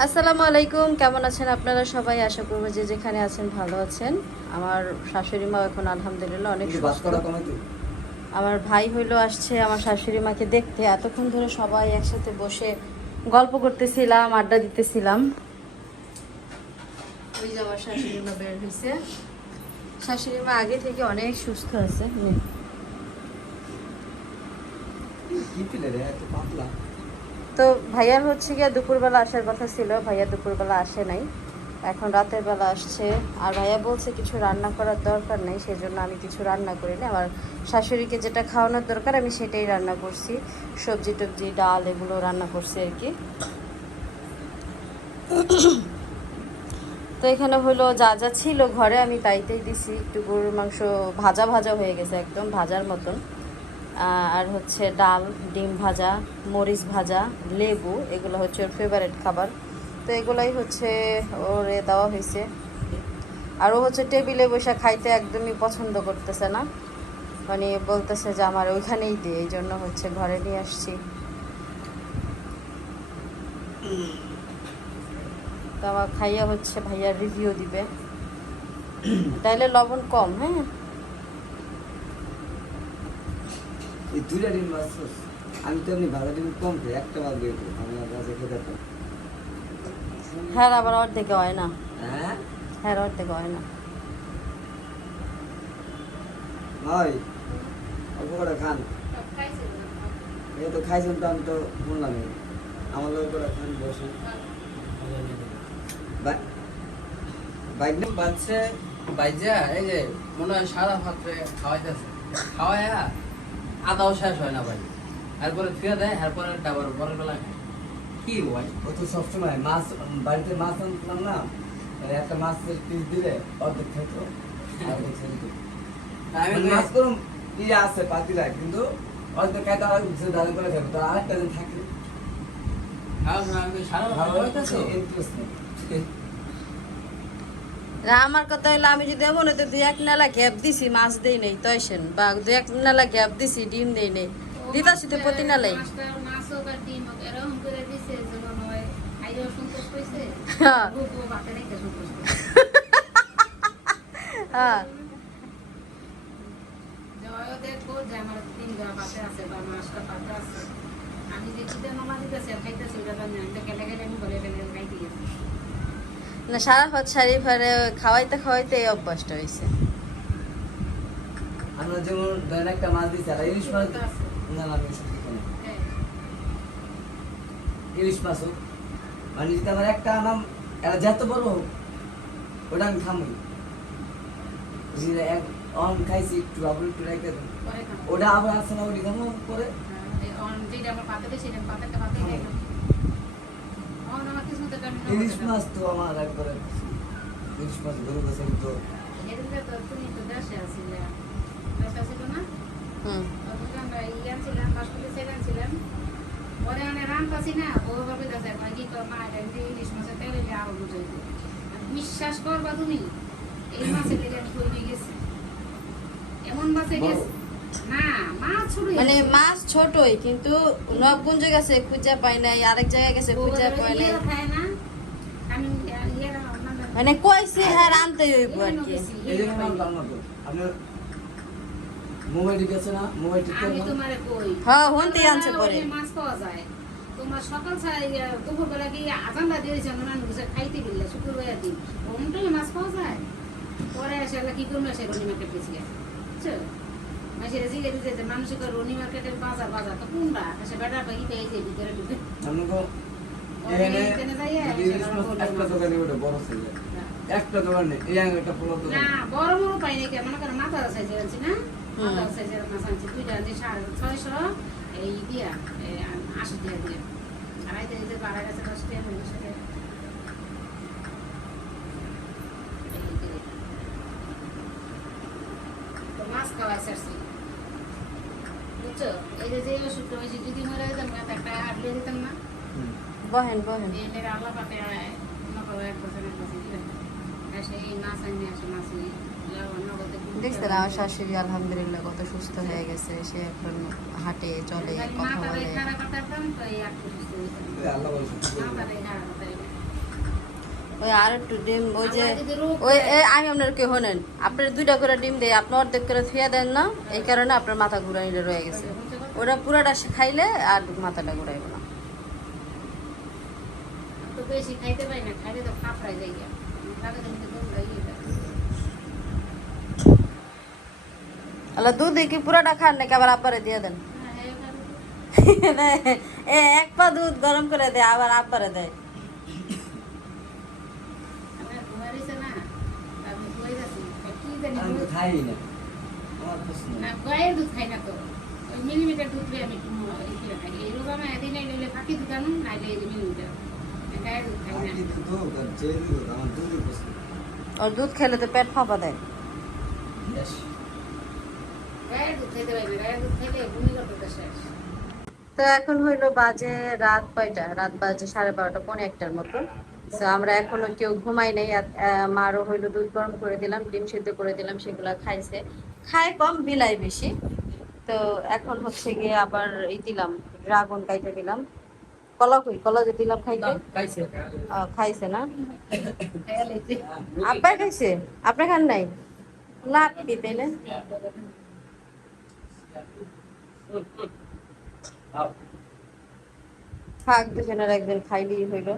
আসসালামু আলাইকুম কেমন আছেন আপনারা সবাই? আশা করব যে যেখানে আছেন ভালো আছেন। আমার শাশুড়ি মা এখন আলহামদুলিল্লাহ অনেক সুস্থ। আমার ভাই হইল আসছে আমার শাশুড়ি মাকে দেখতে। এতক্ষণ ধরে সবাই একসাথে বসে গল্প করতেছিলাম আড্ডা দিতেছিলাম। ওই যে আমার শাশুড়ি মা বের হয়েছে শাশুড়ি মা আগে থেকে অনেক সুস্থ আছে। নে। কি রে এত পাতলা। তো ভাইয়ার হচ্ছে গিয়ে দুপুরবেলা আসার কথা ছিল, ভাইয়া দুপুরবেলা আসে নাই। এখন রাতের বেলা আসছে। আর ভাইয়া বলছে কিছু রান্না করার দরকার নেই সেই জন্য আমি কিছু রান্না করিনি। আমার শাশুড়িকে যেটা খাওয়ানোর দরকার, আমি সেটাই রান্না করছি। সবজি টবজি, ডাল, এগুলো রান্না করছি আর কি। তো এখানে হলো যা যা ছিল ঘরে, আমি তাইতেই দিছি। একটু গরুর মাংস ভাজা ভাজা হয়ে গেছে একদম, ভাজার মতন। আর হচ্ছে ডাল, ডিম ভাজা, মরিচ ভাজা, লেবু, এগুলো হচ্ছে ওর ফেভারিট খাবার। তো এগুলাই হচ্ছে ওরে দেওয়া হয়েছে। আর ও হচ্ছে টেবিলে বসে খাইতে একদমই পছন্দ করতেছে না। মানে বলতেছে যে আমার ওইখানেই দিয়ে এই জন্য হচ্ছে ঘরে নিয়ে আসছি। তো আবার খাইয়া হচ্ছে ভাইয়ার রিভিউ দিবে। তাইলে লবণ কম হ্যাঁ? এই দুইটা ডিম মাছ আমি তো এমনি ভাজা ডিম কম খাই একটা মাছ দিয়ে আমি আর ভাজা খেতে পারি হ্যাঁ আবার অর্ধেকে হয় না। হ্যাঁ? হ্যাঁ অর্ধেকে হয় না। ভাই অল্প করে খান। এই তো খাইছেন তো আমি তো বললাম আমার লোক করে খান বসে বাই- বাইক নিয়ে বাচ্চা বাইজা এই যে মনে হয় সারা পাত্রে খাওয়াইতেছে। খাওয়াইয়া আদাও শেষ হয় না ভাই এরপরে ফিরে দেয় এরপরে ডাবার পরের বেলা। কি ভাই ও তো সবসময় মাছ বাড়িতে মাছ আনতাম না একটা মাছের পিস দিলে অর্ধেক খেতো অর্ধেক ছেড়ে আমি মানে মাছ করুন ইয়ে আছে পাতিলা কিন্তু অর্ধেক খাইতে আর দাঁড়িয়ে করে খাব তো আরেকটা দিন থাকে আমি সারা ভালো ইন্টারেস্ট নেই আমার কথা হলো আমি যদি এমন হইতো দুই এক নালা গ্যাপ দিছি মাছ দেই নেই তয়সেন বা দুই এক নালা গ্যাপ দিছি ডিম দেই নেই। দিতাছি তো প্রতি নালাই। হয়। আমি যে মামা দিতেছি খাইতেছি ওটা আমি আমি বলে খাইতে গেছি। না সারা ভাত শাড়ি ফারে খাওয়াইতে খাওয়াইতে এই অভ্যাসটা হয়েছে আমরা যেমন ধরেন একটা মাছ দিচ্ছি আর ইলিশ মাছ না না দিতে হ্যাঁ। ইলিশ মাছ হোক মানে যদি আমার একটা আনাম এরা যত বড় হোক ওটা আমি খামই। এক অন খাইছি একটু আবার একটু রেখে দেন ওটা আবার আছে না ওটি খামো পরে। হ্যাঁ, অন- যেটা আমার পাতে দিয়েছি, সেটা পাতেরটা পাতে ইলিশ মাছ তো আমার একবারে ইলিশ মাছ ধরে গেছে তো। না? ভাবে কি তোর মা ইলিশ মাছের তেল আরও বুঝাইতো। বিশ্বাস করবা তুমি এই মাছের লেগে তৈরি এমন মাছে গেছে মানে মাছ ছোটই কিন্তু নবগঞ্জে গেছে খুঁজা পাই নাই আরেক জায়গায় গেছে খুঁজা পাই নাই। খায় না আমি ইয়ে মানে কইছে হ্যাঁ আনতে হইব আর কি। না? আমি তোমারে কই? হ্যাঁ, হন্তি আনছে পরে। মাছ পাওয়া যায়। তোমার সকাল ছাই দুপুর বেলা কি খাইতে গেলে শুক্রবার দিন। অন্যটাই মাছ পাওয়া যায়? পরে কি করব সে মার্কেট গেছি বুঝছ? মাসের জিগে দিতে যে মানুষের কয় রনি মার্কেটের বাজার বাজার তো কোনটা? সে বেটা পাই পেয়ে যায় ভিতরে ঢুকে। একটা দোকানে ওটা বড় ছিল একটা দোকানে এই একটা পোলো না বড় বড় পাই নাকি মনে করো মাথার সাইজের আনছি না? মাথার সাইজের মাছ আনছি। দুইটা আনছি সাড়ে ছয়শো এই দিয়া আশি দিয়া দিয়ে। আড়াই দিয়ে যে বাড়াই গেছে দশ টাকা হইল সেটা এই দিয়ে। তো মাছ খাওয়াই সারছি বুঝছ এই যে যে অসুখটা হয়েছে যদি মরে যেতাম না তো একটা আটলে দিতাম না। বহেন বহেন। এর আল্লাহ পাকে এক বছর এক বছর দিবেন। এসে আনি আসে মাছ দেখছেন আমার শাশুড়ি আলহামদুলিল্লাহ কত সুস্থ হয়ে গেছে। সে এখন হাঁটে চলে কথা বলে। আল্লাহ বলছে মাথাটা খারাপ কথা ওই আর একটু ডিম ওই যে ওই আমি আপনার কে হনেন। আপনার দুইটা করে ডিম দেয় আপনি অর্ধেক করে থুয়ে দেন না এই কারণে আপনার মাথা ঘুরাইলে রয়ে গেছে। ওটা পুরাটা খাইলে আর মাথাটা ঘুরাইব না। তো বেশি খাইতে পারি না খাইলে তো যাই আল্লাহ দুধ কি পুরাটা খান নাকি? আবার আব্বারে দিয়ে দেন। হ্যাঁ, এ এক পা দুধ গরম করে দেয় আবার আব্বারে দেয় না আমি খাই আমার গায়ের দুধ খাই না তো। মিলিমিটার দুধ দিয়ে আমি একটু ম- ই করে খাই এই রোগ আমার এদিন আইলে ফাঁকি দুধ নাইলে এই যে মিলিমিটার। তো এখন হইল বাজে রাত কয়টা? রাত বাজে সাড়ে বারোটা পৌনে একটার মতো। তো আমরা এখনও কেউ ঘুমাই নাই মারও হইল দুধ গরম করে দিলাম ডিম সিদ্ধ করে দিলাম সেগুলা খাইছে। খায় কম বিলাই বেশি। তো এখন হচ্ছে গিয়ে আবার এই দিলাম ড্রাগন কাইটে দিলাম। কলা কই? কলা যে দিলাম খাইতে? খাইছে। না? আব্বাই খাইছে? আপনি খান নাই? লাভ কি তাইলে থাক দুজনের একদিন খাইলেই হইল।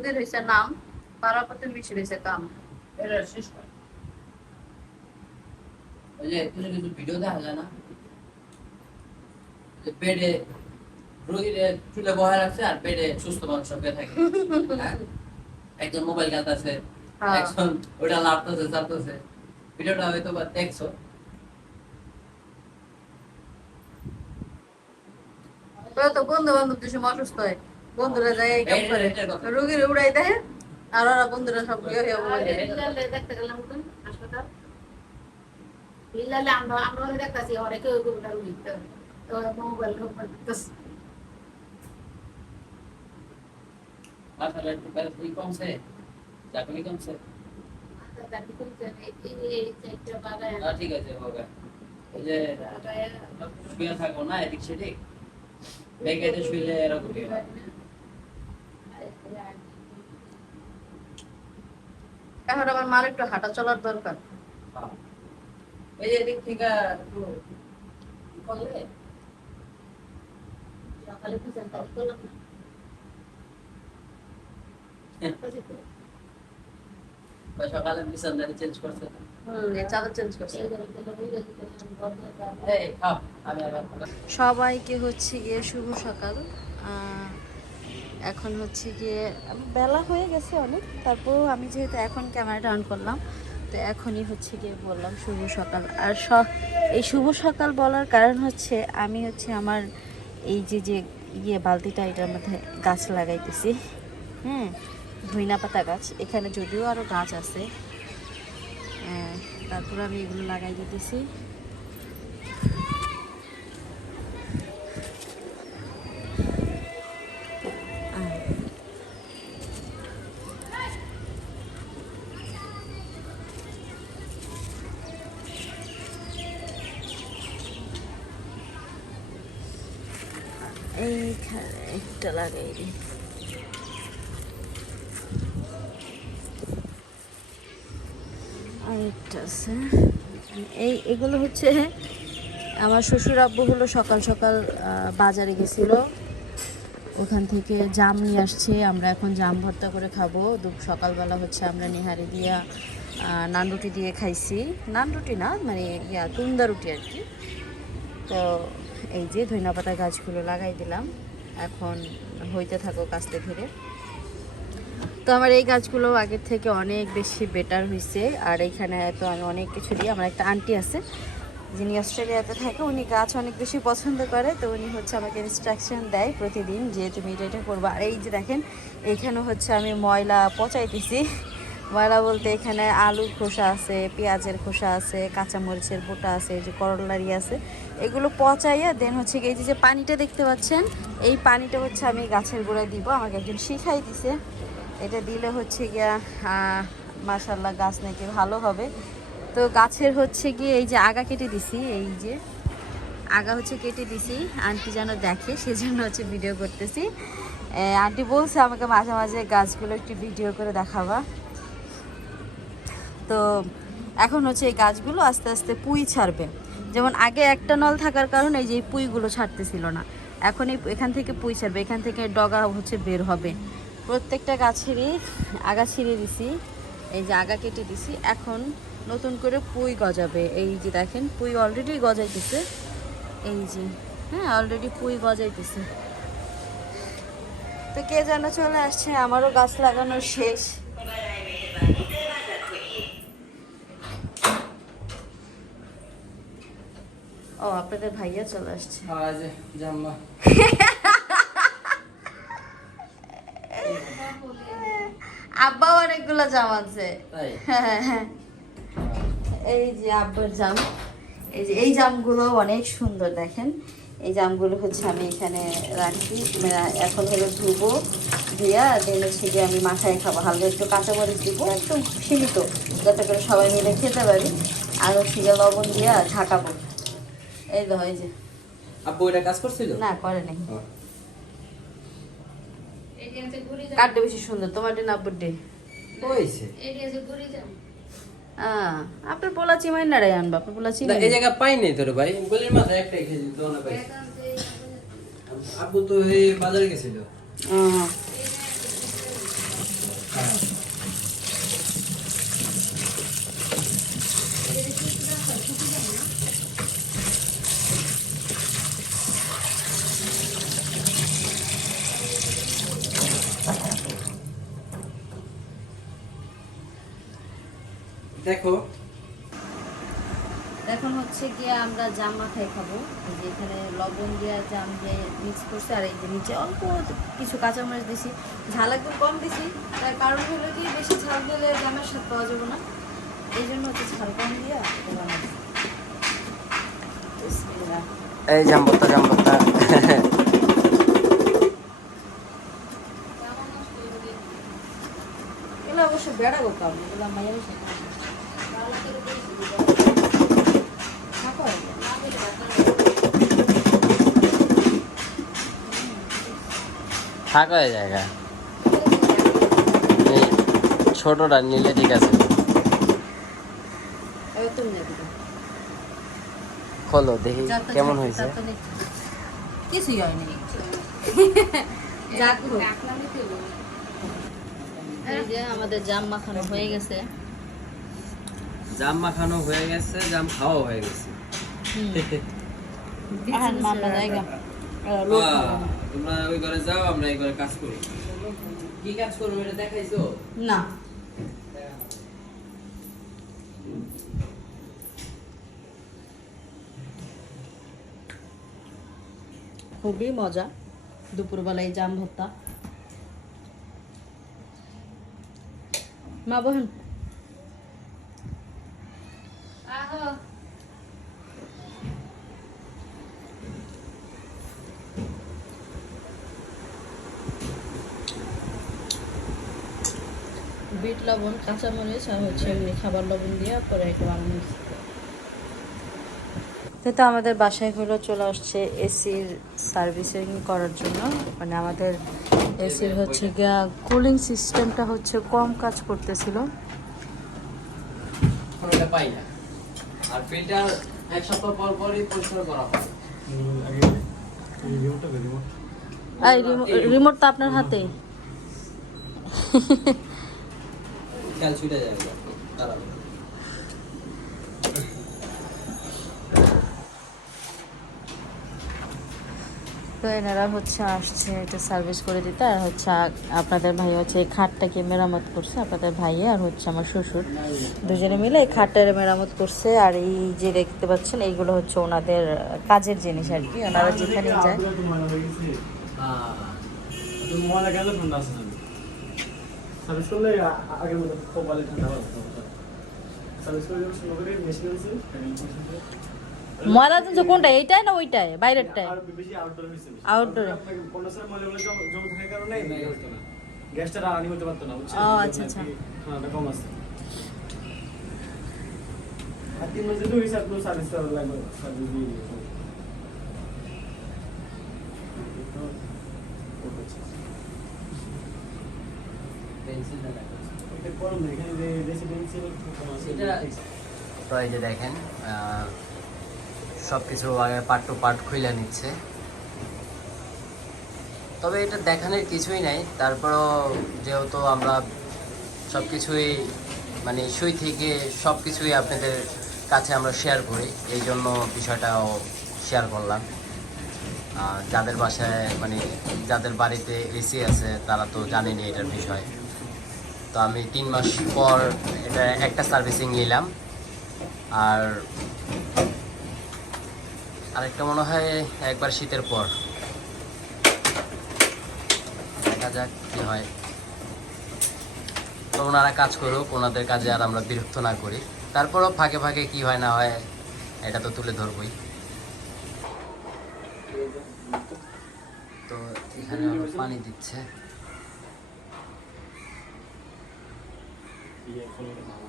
রোগের হয়েছে নাম পারাপতে বেশি হয়েছে কাম এটা শেষ কর। ওই যে কিছু কিছু ভিডিও দেখা যায় না পেটে রোগীরে চুলে বহায় রাখছে আর পেটে সুস্থ মানুষ শুয়ে থাকে হ্যাঁ? একজন মোবাইল হ্যাঁ। একজন ওটা লাড়তেছে চাপতেছে ভিডিওটা হয়তো বা দেখছ তো বন্ধু বান্ধব দুসম অসুস্থ হয় বন্ধুরা যায় এই কাম এইটা- করে এইটার কথা। রোগীর উড়াই দেয় আর ওরা বন্ধুরা সব ইয়ে হয়ে বলে। বিল্লালে দেখতে গেলাম তো হাসপাতাল? বিল্লালে আমরা আমরা ওরে দেখতাছি ওরে কেউ কেউ ওটা উঠিত তো মোবাইল মোবাইল দেখতাছি মাথাটা একটু ব্যালেন্স ই কমছে? চাকরি কমছে? তাকে কইছে এই এই চারটা বাগায় না ঠিক আছে হবে। এই যে বাগায় শুয়ে থাকো না এদিক সেদিক। বেগে শুইলে এরকম এখন আমার মার একটু হাঁটা চলার দরকার। এই যে থেকে করলে? সকালে করলাম না? সকালে বিছানাটা চেঞ্জ করছে? সবাইকে হচ্ছে গিয়ে শুভ সকাল। আহ, এখন হচ্ছে গিয়ে বেলা হয়ে গেছে অনেক তারপরেও আমি যেহেতু এখন ক্যামেরাটা অন করলাম তো এখনই হচ্ছে গিয়ে বললাম শুভ সকাল। আর এই শুভ সকাল বলার কারণ হচ্ছে আমি হচ্ছে আমার এই যে যে ইয়ে বালতিটা এটার মধ্যে গাছ লাগাইতেছি। হুম ধইনা পাতা গাছ এখানে যদিও আরও গাছ আছে। আহ, তারপরে আমি এগুলো লাগাই দিতেছি। আরেকটা আছে। এই, এগুলো হচ্ছে আমার শ্বশুর আব্বু হলো সকাল সকাল বাজারে গেছিল। ওখান থেকে জাম নিয়ে আসছে, আমরা এখন জাম ভর্তা করে খাব। দুপ, সকালবেলা হচ্ছে আমরা নিহারি দিয়া নান রুটি দিয়ে খাইছি। নান রুটি না মানে ইয়া, তুন্দা রুটি আর কি। তো এই যে ধইনা পাতা গাছগুলো লাগাই দিলাম। এখন হইতে থাকো কাছতে ধীরে। তো আমার এই গাছগুলো আগের থেকে অনেক বেশি বেটার হয়েছে আর এইখানে তো আমি অনেক কিছু দিই। আমার একটা আন্টি আছে, যিনি অস্ট্রেলিয়াতে থাকে, উনি গাছ অনেক বেশি পছন্দ করে, তো উনি হচ্ছে আমাকে ইনস্ট্রাকশন দেয় প্রতিদিন যে তুমি এটা এটা করব। আর এই যে দেখেন, এখানে হচ্ছে আমি ময়লা পচাইতেছি। ময়লা বলতে এখানে আলুর খোসা আছে, পেঁয়াজের খোসা আছে, কাঁচামরিচের বোটা আছে যে করলারি আছে। এগুলো পচাইয়া দেন হচ্ছে এই যে পানিটা দেখতে পাচ্ছেন, এই পানিটা হচ্ছে আমি গাছের গোড়ায় দিব, আমাকে একজন শিখাই দিছে। এটা দিলে হচ্ছে গিয়া মাশাল্লাহ গাছ নাকি ভালো হবে। তো গাছের হচ্ছে গিয়ে এই যে আগা কেটে দিছি, এই যে আগা হচ্ছে কেটে দিছি, আন্টি যেন দেখে, সেজন্য হচ্ছে ভিডিও করতেছি। আন্টি বলছে আমাকে মাঝে মাঝে গাছগুলো একটু ভিডিও করে দেখাবা। তো এখন হচ্ছে এই গাছগুলো আস্তে আস্তে পুঁই ছাড়বে। যেমন আগে একটা নল থাকার কারণে এই যে পুইগুলো ছাড়তেছিল না। এখন এই এখান থেকে পুঁই ছাড়বে, এখান থেকে ডগা হচ্ছে বের হবে। প্রত্যেকটা গাছেরই আগা ছিঁড়ে দিছি, এই যে আগা কেটে দিছি। এখন নতুন করে পুই গজাবে। এই যে দেখেন, পুঁই অলরেডি গজাইতেছে। এই যে হ্যাঁ অলরেডি পুঁই গজাইতেছে। তো কে যেন চলে আসছে, আমারও গাছ লাগানো শেষ। ও আপনাদের ভাইয়া চলে আসছে। জাম্মা। আব্বাও অনেকগুলো জাম আছে এই যে আব্বার জাম। এই যে এই জামগুলো অনেক সুন্দর দেখেন। এই জামগুলো হচ্ছে আমি এখানে রাখি মানে এখন হলো ধুবো দিয়া দেন হচ্ছে গিয়ে আমি মাথায় খাব। হালকা একটু কাঁচামরিচ দিব একদম সীমিত যাতে করে সবাই মিলে খেতে পারি। আর হচ্ছে লবণ দিয়া ঢাকাবো এই এই যে। আপু এটা কাজ করছিল? না করে নাই। কাঠটা বেশি সুন্দর তোমার দিন আব্বুর ডে। হয়েছে? আপনার পোলা চিমাই নাড়াই আনবা আপনার পোলা না, চিমাই এই জায়গা পাই নাই তোর ভাই গলির মাথায় একটাই খেয়েছি তো না আব্বু তো এই বাজারে গেছিল। দেখো। এখন হচ্ছে গিয়ে আমরা জাম মাথায় খাব। যে এখানে লবণ দিয়ে জাম দিয়ে মিক্স করছি আর এই যে নিচে অল্প কিছু কাঁচামরিচ দিছি। ঝাল একটু কম দিছি তার কারণ হলো কি বেশি ঝাল দিলে জামের স্বাদ পাওয়া যাবে না। এই জন্য হচ্ছে ঝাল কম দিয়ে এই জাম্বতা জাম্বতা এগুলো অবশ্য বেড়াবো কাম এগুলো মায়ের থাক হয়ে জায়গা এই ছোটটা নিলে ঠিক আছে। খোলো দেখি কেমন হয়েছে। কিছুই হয়নি। আমাদের জাম মাখানো হয়ে গেছে। জাম মাখানো হয়ে গেছে জাম খাওয়া হয়ে গেছে। তোমরা ওই ঘরে যাও, আমরা এই ঘরে কাজ করি। কি কাজ করব এটা দেখাইছো? না। খুবই মজা। দুপুরবেলায় জাম ভর্তা। মা বহেন লবণ কাঁচামরিচ আর হচ্ছে এমনি খাবার লবণ দিয়ে পরে একটা বানানো তো আমাদের বাসায় হলো চলে আসছে এসির সার্ভিসিং করার জন্য। মানে আমাদের এসির হচ্ছে গিয়া কুলিং সিস্টেমটা হচ্ছে কম কাজ করতেছিল। ওটা পাই না। আর ফিল্টার এক সপ্তাহ পর পরই পরিষ্কার করা হয়। রিমোট তো আপনার হাতে। খেয়াল ছুটে যাবে দাঁড়াবে তো এনারা হচ্ছে আসছে এটা সার্ভিস করে দিতে আর হচ্ছে আপনাদের ভাই হচ্ছে এই খাটটাকে মেরামত করছে? আপনাদের ভাইয়ে আর হচ্ছে আমার শ্বশুর। দুজনে মিলে এই খাটটার মেরামত করছে আর এই যে দেখতে পাচ্ছেন এইগুলো হচ্ছে ওনাদের কাজের জিনিস আর কি। ওনারা যেখানে যায় ময়লা গেলে ঠান্ডা আসে না সার্ভিস করলে আগের মতো কপালে ঠান্ডা হবে সার্ভিস করে যখন শুরু করে মেশিন আছে ময়লা জিনিস কোনটা এইটাই না ওইটাই বাইরেরটাই? আর বেশি আউটডোর গ্যাসটা রানি হতে পারতো না ও, আচ্ছা, ঠান্ডাটা কম আছে। আর তিন মাস আপনার সার্ভিস করা লাগবে সার্ভিস দিয়ে দিয়ে তো ও করছে পেন্সিলটা দেখো এটা করুন না, এখানে যে রেসিডেন্সিয়াল এটা- তো এই যে দেখেন সব কিছু পার্ট টু পার্ট খুলে নিচ্ছে। তবে এটা দেখানোর কিছুই নাই তারপরও যেহেতু আমরা সব কিছুই মানে সুই থেকে সব কিছুই আপনাদের কাছে আমরা শেয়ার করি এই জন্য বিষয়টাও শেয়ার করলাম। আর যাদের বাসায় মানে যাদের বাড়িতে এসি আছে তারা তো জানেনি এটার বিষয়। তো আমি তিন মাস পর এটা একটা সার্ভিসিং নিলাম। আর আরেকটা মনে হয় একবার শীতের পর। দেখা যাক কি হয়। তো ওনারা কাজ করুক, ওনাদের কাজে আর আমরা বিরক্ত না করি। তারপরও ফাঁকে ফাঁকে কি হয় না হয়, এটা তো তুলে ধরবই। তো এখানে পানি দিচ্ছে। ইয়ে ফলো